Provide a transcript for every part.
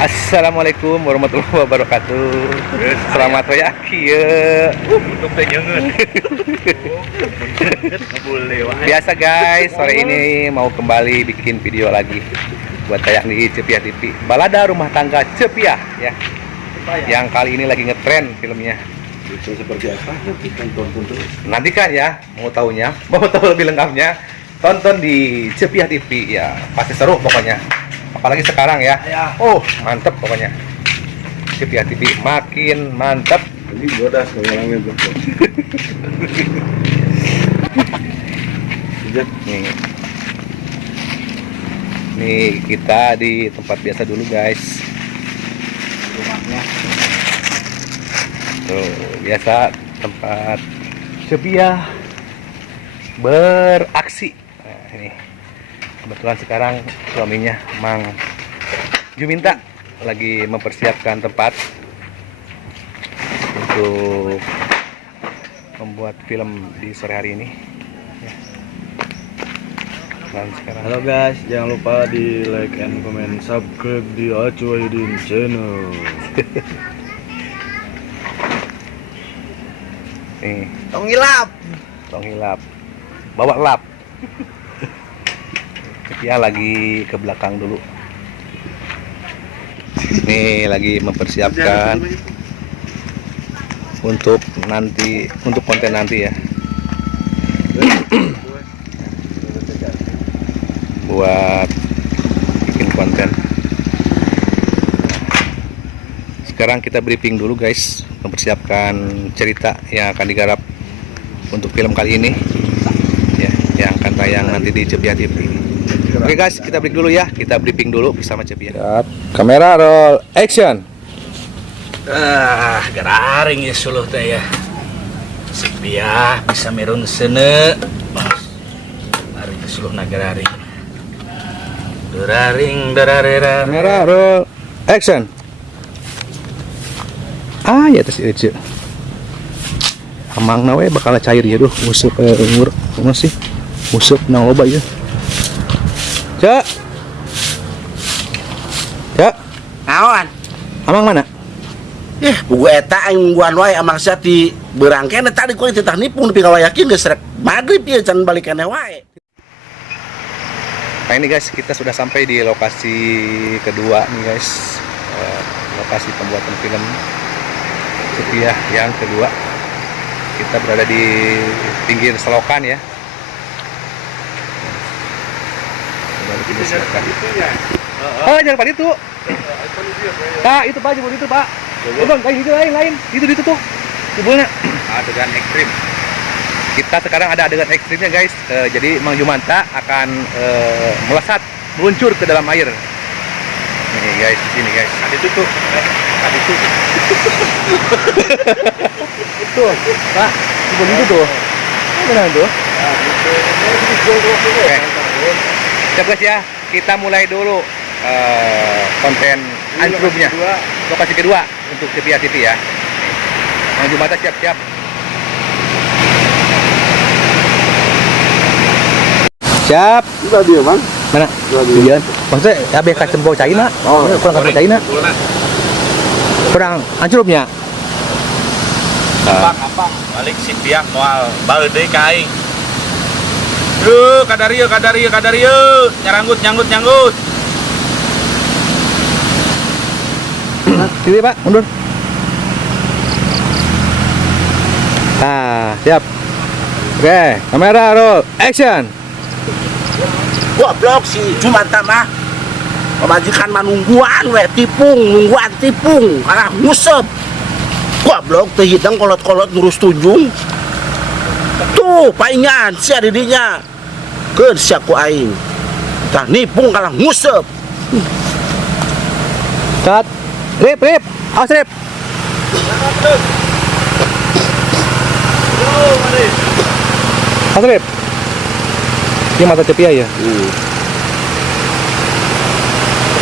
Assalamualaikum warahmatullahi wabarakatuh. Selamat raya kieu. Untuk teh nyeungeun. Boleh wae. Biasa guys, sore ini mau kembali bikin video lagi buat tayang di Cepiah TV. Balada rumah tangga Cepiah ya. Yang kali ini lagi ngetren filmnya. Itu seperti apa? Nanti tonton terus. Nanti kan ya, mau tahu lebih lengkapnya, tonton di Cepiah TV ya. Pasti seru pokoknya. Apalagi sekarang ya. Oh, mantep pokoknya. Cepiah TV makin mantep. Ini bodas orangnya bro. Nih. Nih kita di tempat biasa dulu guys. Rumahnya. Tuh, biasa tempat Cepiah beraksi. Nah, ini. Kebetulan sekarang suaminya Mang Juminta lagi mempersiapkan tempat untuk membuat film di sore hari ini ya. Dan sekarang Halo guys, jangan lupa di like and comment, subscribe di Acu Aydin channel. nih Tong hilap bawa lap. Ya lagi ke belakang dulu. Nih lagi mempersiapkan untuk konten nanti ya. Buat bikin konten. Sekarang kita briefing dulu guys, mempersiapkan cerita yang akan digarap untuk film kali ini ya, yang akan tayang nanti di Cepiah TV. Oke guys, kita break dulu ya. Kita briefing dulu bersama Cepiah. Kamera roll action. Gararing ya suluh teh ya. Cepiah bisa merun sene. Mari ke suluh nagararing. Dararing dararera. Kamera roll action. Ya terus itu. Amang nawe bakal cair ya duh, musuh umur sih. Musuh nang loba ya. Cak. Naon? Amang mana? Buku eta aing mingguan wae amang sia ti beurangkeun tadi ku teh nipung nepi ka yakin geus rek magrib ieu can balik keneh wae. Nah ini guys, kita sudah sampai di lokasi kedua nih guys. Lokasi pembuatan film Cepiah yang kedua. Kita berada di pinggir selokan ya. Oh, jangan pada itu. Pak, itu Pak, jebol itu Pak. Bang, kayak gitu lain. Itu tuh. Jebulnya. Adegan ekstrim. Kita sekarang ada adegan ekstrimnya guys. Jadi Mang Jumanta akan melesat, meluncur ke dalam air. Nih guys, di sini guys. Ada itu tuh. Ada itu. Tuh, Pak. Jebol itu tuh. Benar tuh. Oke. Siap guys ya, kita mulai dulu konten antrumnya. Lokasi kedua untuk Cepiah TV ya. Mang Jumanta siap-siap. Siap. Itu dia, Bang. Mana? Iya. Maksudnya ya biar kacempo China. Oh, kurang kacempo China. Kurang antrumnya. Apang balik Cepiah moal bae deui ka aing. Kadarieu nyanggut. Sini Pak, mundur. Siap. Oke, kamera roll action. Goblok si Jumanta mah pemajikan manungguan we tipung kalah ngusep. Goblok teh hidang kolot-kolot ngurus tunjung. Tuh paingan sia didinya. Keur sia ku aing. Tah nipung kalah ngusep. Cut. Rip. Awas rip. Awas rip. Ini mata Cepiah ya?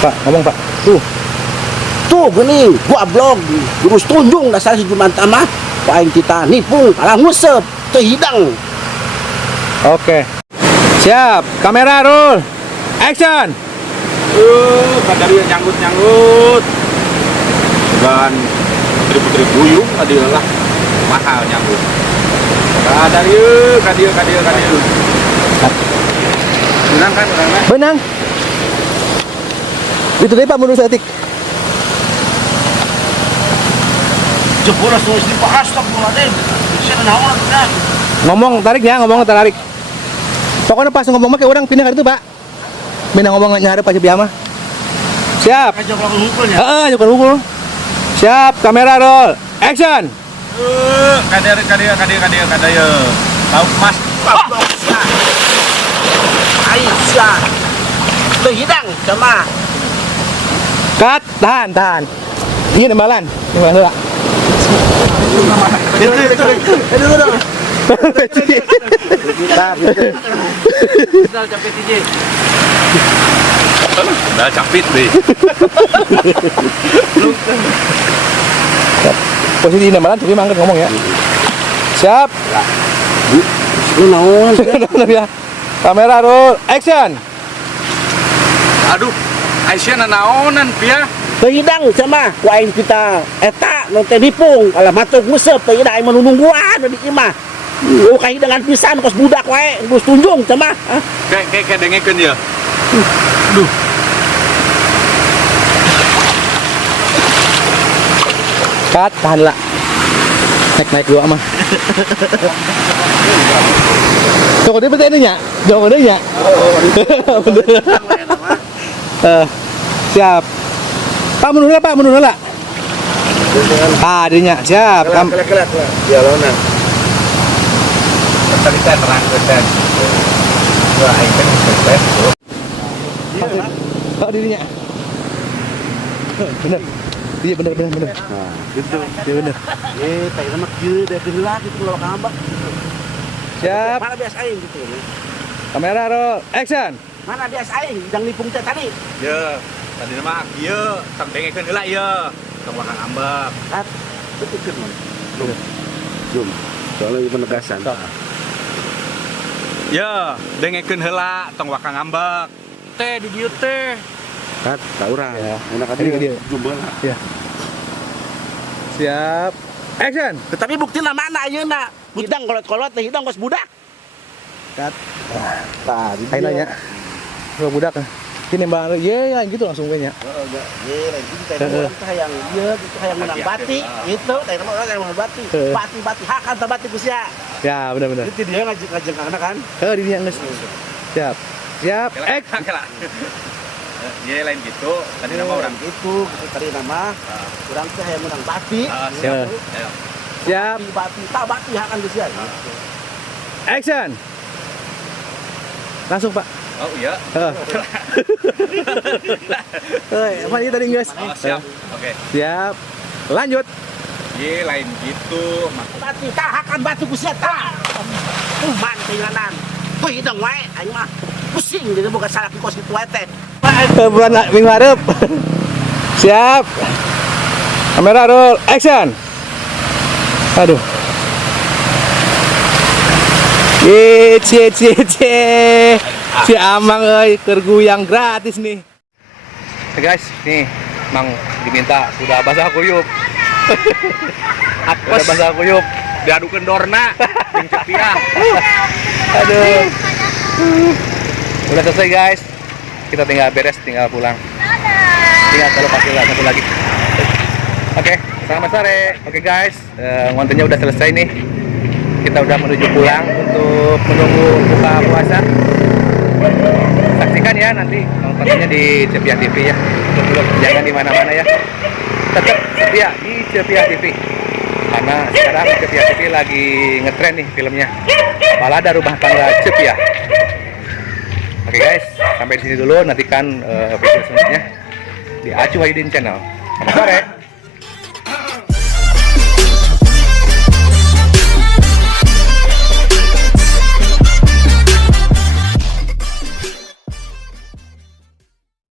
Pak, ngomong Pak. Tuh gini, goblok ngurus tunjung dasar si Jumanta mah. Ku aing kita nipung kalah ngusep teh hidang. Oke. Siap. Kamera roll action. dari nyanggut dan putri-putri buyung tadi lah mahal nyanggut dari kadir menang kan orangnya Benang. Itu deh Pak menurut Satik. Jebol langsung istri Pak astagfirullahaladzim. Saya naon kan. Ngomong tarik. Pokoknya pas ngomong mah kayak orang pindah ke itu Pak. Pindah ngomong nyari Pak Cepiah mah. Siap. Aja kalau ngumpulnya. Heeh, jangan pukul. Siap, kamera roll. Action. kadir tahu mas Aisyah. Tuh hidang sama. Cut, tahan. Ini nembalan lah. udah capit deh Posisi nembalan tapi mangkat ngomong ya. Siap. Lu naon? Ya. Kamera roll. Action. aduh Aisyah naonan pia Tuh hidang sama. Wain kita eta nonton dipung. Kalau matuk ngusep tuh hidang aing menungguan di imah. Lu kayak hidangan pisan kos budak wae, geus tunjung sama. kayak dengekeun ya Cut, tahan lah. Naik dua mah. Joko dia betul nya. Siap. Pak menurut lah. Adanya siap. Kelak. Ya lona. tadi saya terangkan dan wah itu sukses Pak dirinya. Bener. Iya bener. Nah, gitu. Iya bener. Tadi nama kieu da geulak itu kalau kambak. Siap. Mana biasa aing gitu. Kamera roll. Action. Mana biasa aing hidang nipung teh tadi. ya tadi nama iya tang dengekeun heula ieu tong wakang ambak Kat. Betul kan. Zoom. Soalnya itu penegasan. ya dengekeun heula tong wakang ambak teh di dieu teh Kat, tak urang. Ya. Enak Ini dia. Jumbel. Ya. Siap. Action. Tetapi buktina mana ayeuna? Hidang kolot-kolot teh hidang kos budak. Cut. Tah, Ayo nanya. Kalau budak ini mbak, ya gitu langsung gue nya. Yang iya itu yang menang bati itu teh nama orang yang menang bati bati hakan teh bati kusia Ya benar. itu dia ngajeng anak kan Dirinya nges. Siap. kela iya lain gitu tadi nama orang itu tadi nama orang teh yang menang bati siap. Siap. bati hakan kusia Action. Langsung Pak. oh iya Apa ini tadi guys? oh siap oke Siap. Lanjut. iya lain gitu bati hakan batu kusia man keinginan tuh hidang wae aing mah pusing jadi bukan salah kos itu wae teh Bulan minggu harap. Siap. Kamera roll. Action. Aduh. Si Amang kerguyang gratis nih. Guys, nih Mang diminta sudah basah kuyup. Udah basah kuyup. diadukeun dorna jeung Cepiah Aduh. Udah selesai guys. Kita tinggal beres, tinggal pulang. Tinggal kalau pakai satu lagi. Oke, selamat sore. Oke guys, ngontennya udah selesai nih. Kita udah menuju pulang untuk menunggu buka puasa. Saksikan ya nanti nontonnya di Cepiah TV ya. Jangan di mana-mana ya. Tetap setia di Cepiah TV. Karena sekarang Cepiah TV lagi ngetren nih filmnya. Balada Rumah Tangga Cepiah. Oke guys, sampai di sini dulu. Nantikan video selanjutnya di Acu Wahyudin Channel. Selamat sore.